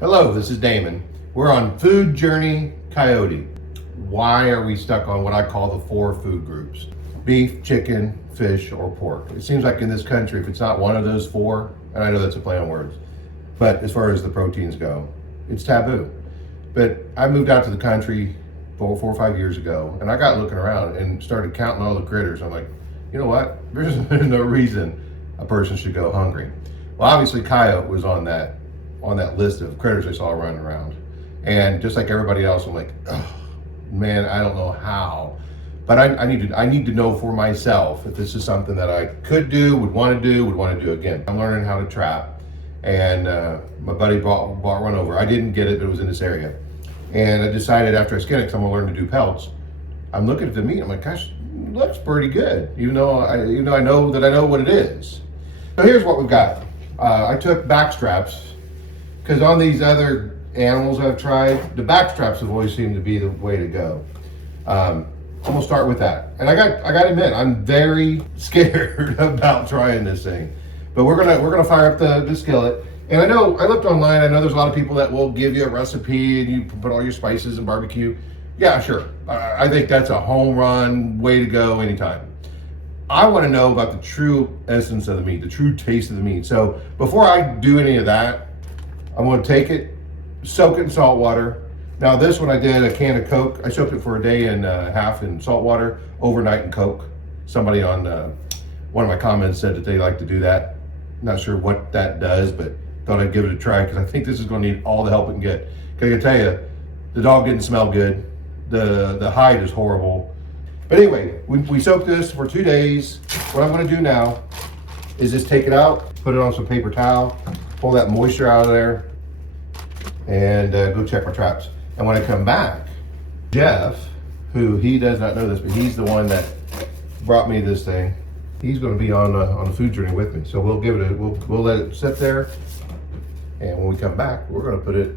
Hello, this is Damon. We're on Food Journey Coyote. Why are we stuck on what I call the 4 food groups? Beef, chicken, fish, or pork. It seems like in this country, if it's not one of those 4, and I know that's a play on words, but as far as the proteins go, it's taboo. But I moved out to the country 4 or 5 years ago, and I got looking around and started counting all the critters. I'm like, you know what? There's no reason a person should go hungry. Well, obviously coyote was on that list of critters I saw running around. And just like everybody else, I'm like, oh, man, I don't know how. But I need to know for myself if this is something that I could do, would want to do again. I'm learning how to trap. And my buddy bought one over. I didn't get it, but it was in this area. And I decided after I skinned it, because I'm gonna learn to do pelts, I'm looking at the meat, I'm like, gosh, it looks pretty good. Even though I know what it is. So here's what we've got. I took back straps, because on these other animals I've tried, the back straps have always seemed to be the way to go. I'm gonna start with that. And I got to admit, I'm very scared about trying this thing. But we're gonna fire up the skillet. And I looked online, I know there's a lot of people that will give you a recipe and you put all your spices and barbecue. Yeah, sure. I think that's a home run, way to go anytime. I want to know about the true essence of the meat, the true taste of the meat. So before I do any of that, I'm going to take it, soak it in salt water. Now this one I did a can of Coke. I soaked it for a day and a half in salt water, overnight in Coke. Somebody on one of my comments said that they like to do that. Not sure what that does, but thought I'd give it a try because I think this is going to need all the help it can get. Because I can tell you, the dog didn't smell good. The hide is horrible. But anyway, we soaked this for 2 days. What I'm going to do now is just take it out, put it on some paper towel, pull that moisture out of there, and go check my traps. And when I come back, Jeff, who he does not know this, but he's the one that brought me this thing. He's going to be on the food journey with me. So we'll give it we'll let it sit there, and when we come back, we're going to put it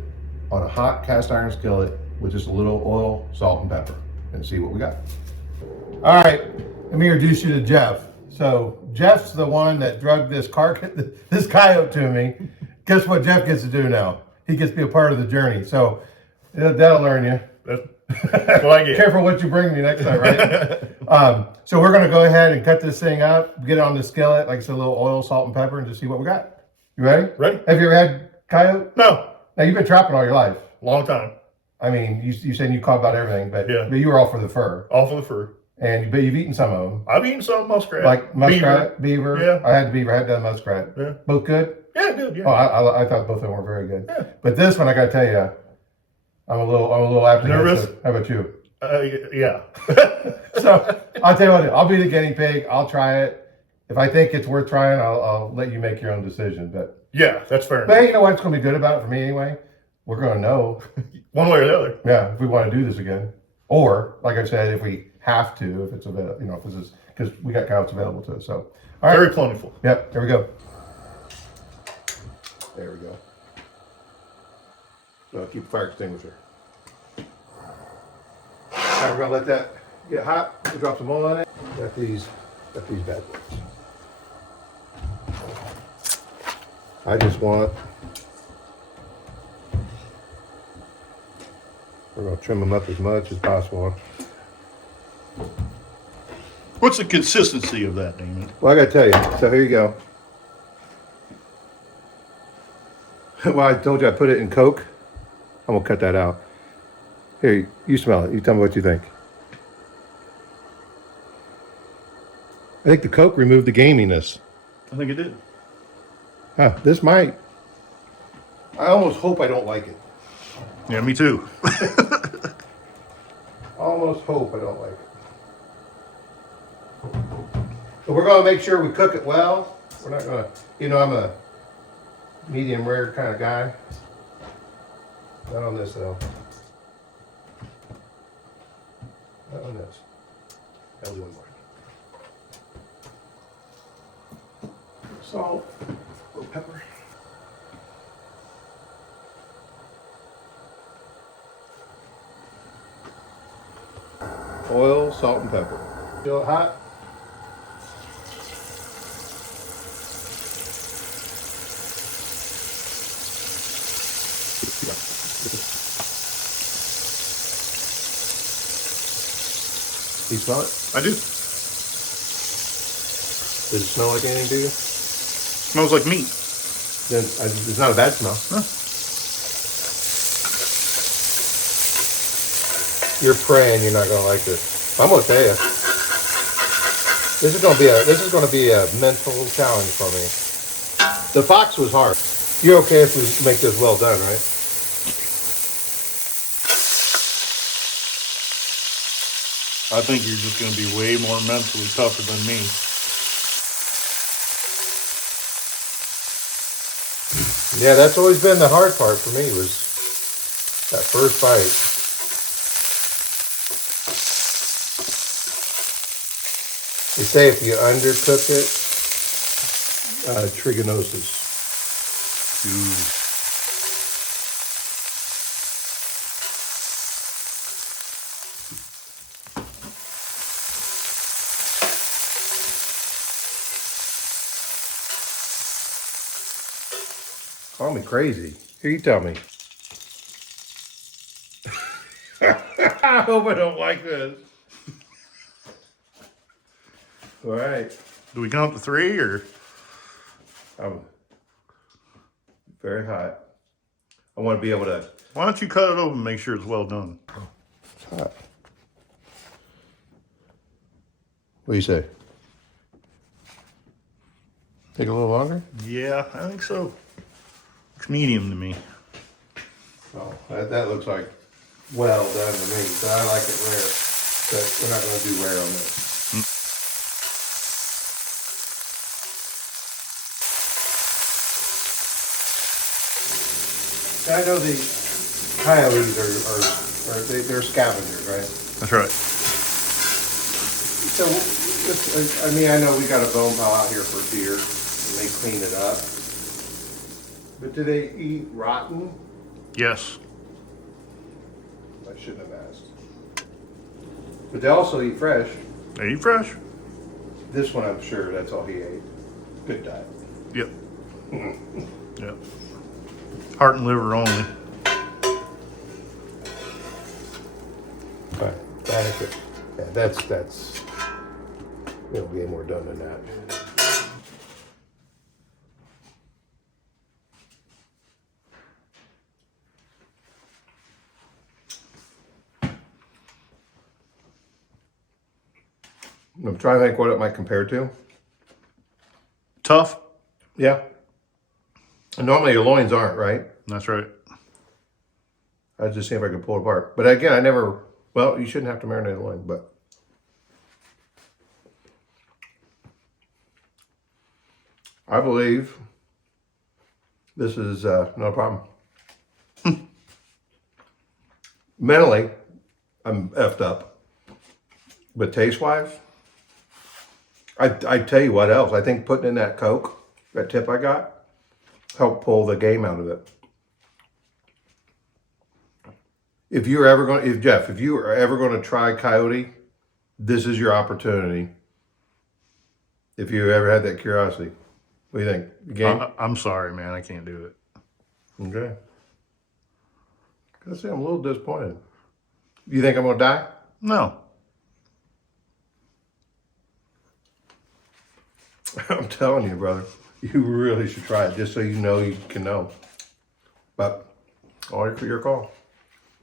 on a hot cast iron skillet with just a little oil, salt, and pepper, and see what we got. All right, let me introduce you to Jeff. So Jeff's the one that drugged this coyote to me. Guess what Jeff gets to do now? He gets to be a part of the journey. So that'll learn you. That's what I get. Careful what you bring me next time, right? So we're gonna go ahead and cut this thing up, get it on the skillet, like I said, a little oil, salt, and pepper, and just see what we got. You ready? Ready. Have you ever had coyote? No. Now you've been trapping all your life. Long time. I mean, you said you caught about everything, but Yeah. you were all for the fur. All for the fur. But you've eaten some of them. I've eaten some muskrat. Like muskrat, beaver. Yeah. I had the beaver, I had the muskrat. Yeah. Both good? Yeah, good. Yeah. Oh, I thought both of them were very good. Yeah. But this one, I gotta tell you, I'm a little apprehensive. Nervous? How about you? Yeah. So I'll tell you what, I'll be the guinea pig. I'll try it. If I think it's worth trying, I'll let you make your own decision. But That's fair. hey, you know what's going to be good about it for me anyway? We're going to know. One way or the other. Yeah, if we want to do this again, or like I said, if we have to, if it's available, if this is because we got coyotes available to us. So all right, Very plentiful. Yep, there we go. There we go. So keep the fire extinguisher. Now we're gonna let that get hot. We'll drop some oil in it. Got these bad boys. I just want. We're gonna trim them up as much as possible. What's the consistency of that, Damon? Well, I gotta tell you. So here you go. Well, I told you I put it in Coke. I'm gonna cut that out. Here, you smell it. You tell me what you think. I think the Coke removed the gaminess. I think it did. Huh, this might. I almost hope I don't like it. Yeah, me too. Almost hope I don't like it. So we're gonna make sure we cook it well. We're not gonna, I'm a medium rare kind of guy. Not on this though. Not on this. That was one more. Salt, a little pepper. Oil, salt, and pepper. Feel it hot? You smell it? I do. Does it smell like anything to you? Smells like meat. Then it's not a bad smell. Huh? You're praying you're not gonna like this. I'm gonna tell you, this is gonna be a mental challenge for me. The fox was hard. You're okay if we make this well done, right? I think you're just going to be way more mentally tougher than me. Yeah, that's always been the hard part for me, was that first bite. They say if you undercook it, trigonosis. Ooh. Call me crazy. Here, you tell me. I hope I don't like this. All right. Do we count to 3 or? I'm very hot. I want to be able to. Why don't you cut it open and make sure it's well done? It's hot. What do you say? Take a little longer? Yeah, I think so. Looks medium to me. Oh, that looks like well done to me. So I like it rare. But we're not going to do rare on this. I know the coyotes they're scavengers, right? That's right. So, I mean, I know we got a bone pile out here for deer, and they clean it up. But do they eat rotten? Yes. I shouldn't have asked. But they also eat fresh. They eat fresh. This one, I'm sure that's all he ate. Good diet. Yep. Yep. Heart and liver only. Right. That's it. Yeah, that's. It'll be more done than that. I'm trying to think what it might compare to. Tough. Yeah. And normally your loins aren't, right? That's right. I was just seeing if I could pull it apart. But again, well, you shouldn't have to marinate a loin, but. I believe this is not a problem. Mentally, I'm effed up. But taste-wise, I tell you what else. I think putting in that Coke, that tip I got, helped pull the game out of it. If you are ever going to try coyote, this is your opportunity. If you ever had that curiosity. What do you think? Game? I'm sorry, man. I can't do it. Okay. Gotta say, I'm a little disappointed. You think I'm gonna die? No. I'm telling you, brother. You really should try it, just so you know you can know. But all for your call.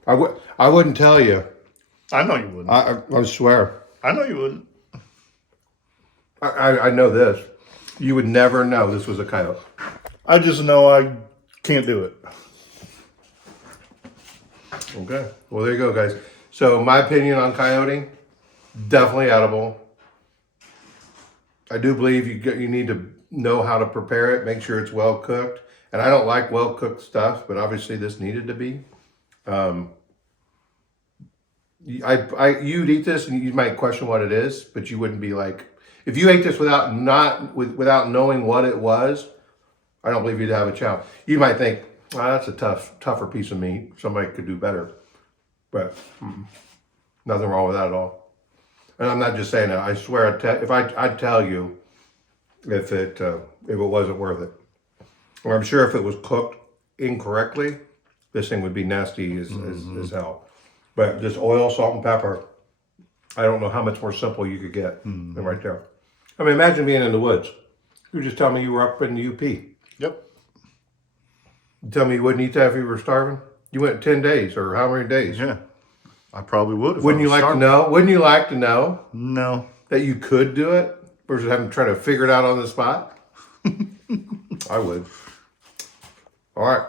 I wouldn't tell you. I know you wouldn't. I swear. I know you wouldn't. I know this. You would never know this was a coyote. I just know I can't do it. Okay. Well, there you go, guys. So my opinion on coyote, definitely edible. I do believe you need to know how to prepare it, make sure it's well cooked. And I don't like well cooked stuff, but obviously this needed to be. You'd eat this and you might question what it is, but you wouldn't be like, if you ate this without knowing what it was, I don't believe you'd have a challenge. You might think, that's a tougher piece of meat. Somebody could do better, but nothing wrong with that at all. And I'm not just saying that. I swear, I'd tell you if it wasn't worth it. Or I'm sure if it was cooked incorrectly, this thing would be nasty as hell. But just oil, salt, and pepper. I don't know how much more simple you could get than right there. I mean, imagine being in the woods. You just tell me you were up in the UP. Yep. You tell me you wouldn't eat that if you were starving? You went 10 days or how many days? Yeah. I probably would. If Wouldn't you like to know? Wouldn't you like to know No. that you could do it versus having to try to figure it out on the spot? I would. All right.